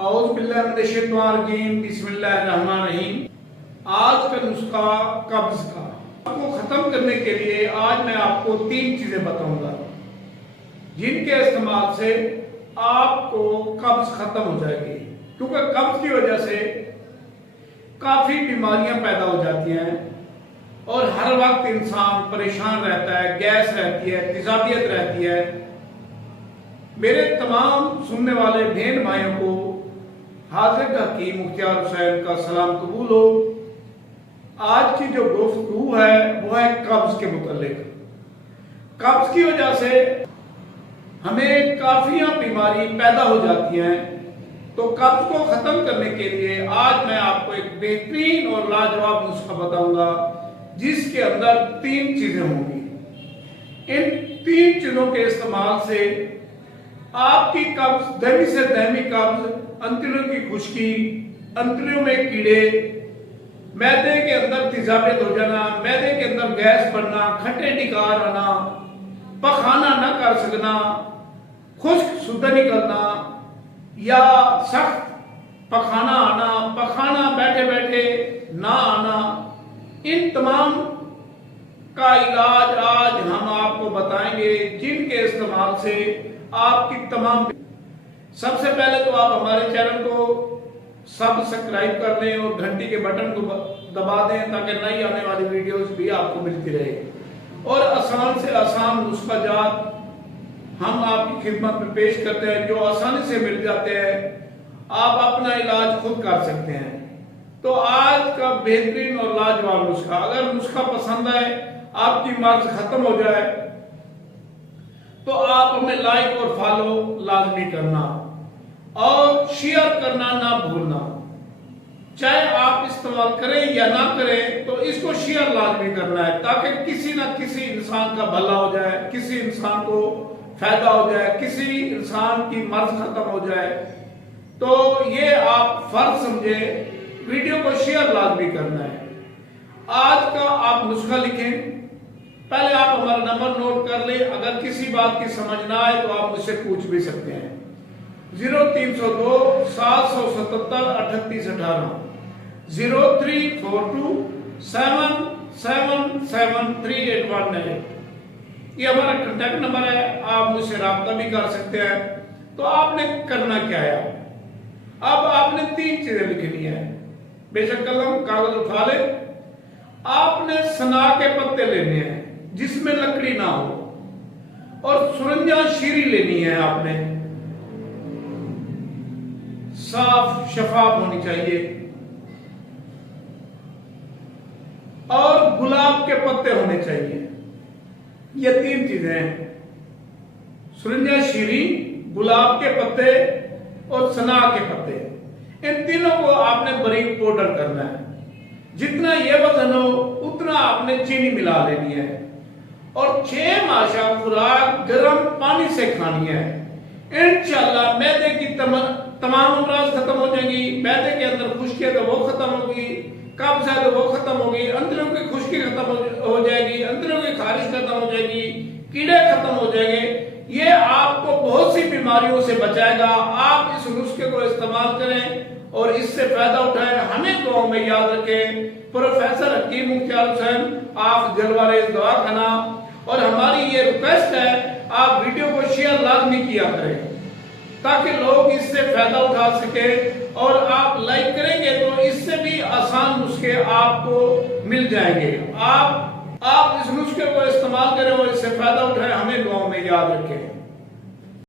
اعوذ باللہ من الشیطان الرجیم، بسم اللہ الرحمن الرحیم۔ آج کا نسخہ قبض کا کو ختم کرنے کے لیے آج میں آپ کو 3 چیزیں بتاؤں گا جن کے استعمال سے آپ کو قبض ختم ہو جائے گی، کیونکہ قبض کی وجہ سے کافی بیماریاں پیدا ہو جاتی ہیں اور ہر وقت انسان پریشان رہتا ہے، گیس رہتی ہے، تیزابیت رہتی ہے۔ میرے تمام سننے والے بہن بھائیوں کو حاضر حکیم مختار حسین کا سلام قبول ہو۔ آج کی جو گفتگو ہے وہ ہے قبض کے متعلق۔ قبض کی وجہ سے ہمیں کافی بیماری پیدا ہو جاتی ہیں، تو قبض کو ختم کرنے کے لیے آج میں آپ کو ایک بہترین اور لاجواب نسخہ بتاؤں گا جس کے اندر 3 چیزیں ہوں گی۔ ان 3 چیزوں کے استعمال سے آپ کی قبض، دہمی سے دہمی قبض، انتڑیوں کی خشکی، انتڑیوں میں کیڑے، معدے کے اندر تیزابیت ہو جانا، معدے کے اندر گیس بڑھنا، کھٹے ڈکار آنا، پخانہ نہ کر سکنا، خشک سدھا نکلنا یا سخت پخانہ آنا، پخانہ بیٹھے بیٹھے نہ آنا، ان تمام کا علاج آج ہم آپ کو بتائیں گے جن کے استعمال سے آپ کی تمام۔ سب سے پہلے تو آپ ہمارے چینل کو سبسکرائب کر لیں اور گھنٹی کے بٹن کو دبا دیں تاکہ نئی آنے والی ویڈیوز بھی آپ کو ملتی رہے، اور آسان سے آسان نسخہ جات ہم آپ کی خدمت میں پیش کرتے ہیں جو آسانی سے مل جاتے ہیں، آپ اپنا علاج خود کر سکتے ہیں۔ تو آج کا بہترین اور لاجواب نسخہ، اگر نسخہ پسند آئے، آپ کی مرض ختم ہو جائے، تو آپ ہمیں لائک اور فالو لازمی کرنا اور شیئر کرنا نہ بھولنا۔ چاہے آپ استعمال کریں یا نہ کریں، تو اس کو شیئر لازمی کرنا ہے تاکہ کسی نہ کسی انسان کا بھلا ہو جائے، کسی انسان کو فائدہ ہو جائے، کسی انسان کی مرض ختم ہو جائے۔ تو یہ آپ فرض سمجھے، ویڈیو کو شیئر لازمی کرنا ہے۔ آج کا آپ نسخہ لکھیں، پہلے آپ ہمارا نمبر نوٹ کر لیں، اگر کسی بات کی سمجھ نہ آئے تو آپ مجھ سے پوچھ بھی سکتے ہیں۔ 0302 777 3818 0342 777 3818 یہ ہمارا کنٹیکٹ نمبر ہے، آپ مجھ سے رابطہ بھی کر سکتے ہیں۔ تو آپ نے کرنا کیا ہے؟ اب آپ نے 3 چیزیں لکھنی ہیں، بے شک قلم کاغذ اٹھا لیں۔ آپ نے سنا کے پتے لینے ہیں جس میں لکڑی نہ ہو، اور سرنجا شیری لینی ہے، آپ نے صاف شفاف ہونی چاہیے، اور گلاب کے پتے ہونے چاہیے۔ یہ 3 چیزیں ہیں، سرنجا شیری، گلاب کے پتے اور سنا کے پتے۔ ان تینوں کو آپ نے باریک پاؤڈر کرنا ہے، جتنا یہ وزن ہو اتنا آپ نے چینی ملا لینی ہے، اور 6 ماشا خوراک گرم پانی سے کھانی ہے۔ انشاءاللہ معدے کی تمام امراض ختم ہو جائیں گی، معدے کے اندر خشکی ہے تو وہ ختم ہوگی، قبض ہے تو وہ ختم ہوگی، اندروں کی خشکی ختم ہو جائے گی، اندروں کی خارش ختم ہو جائے گی، کیڑے ختم ہو جائیں گے۔ یہ آپ کو بہت سی بیماریوں سے بچائے گا۔ آپ اس نسخے کو استعمال کریں اور اس سے فائدہ اٹھائیں۔ ہمیں دعاؤں میں یاد رکھیں۔ پروفیسر حکیم مختار حسین، آپ جلوارز دواخانہ، اور ہماری یہ ریکویسٹ ہے، آپ ویڈیو کو شیئر لازمی کیا کریں تاکہ لوگ اس سے فائدہ اٹھا سکیں، اور آپ لائک کریں گے تو اس سے بھی آسان نسخے آپ کو مل جائیں گے۔ آپ اس نسخے کو استعمال کریں اور اس سے فائدہ اٹھائیں۔ ہمیں دعاؤں میں یاد رکھیں۔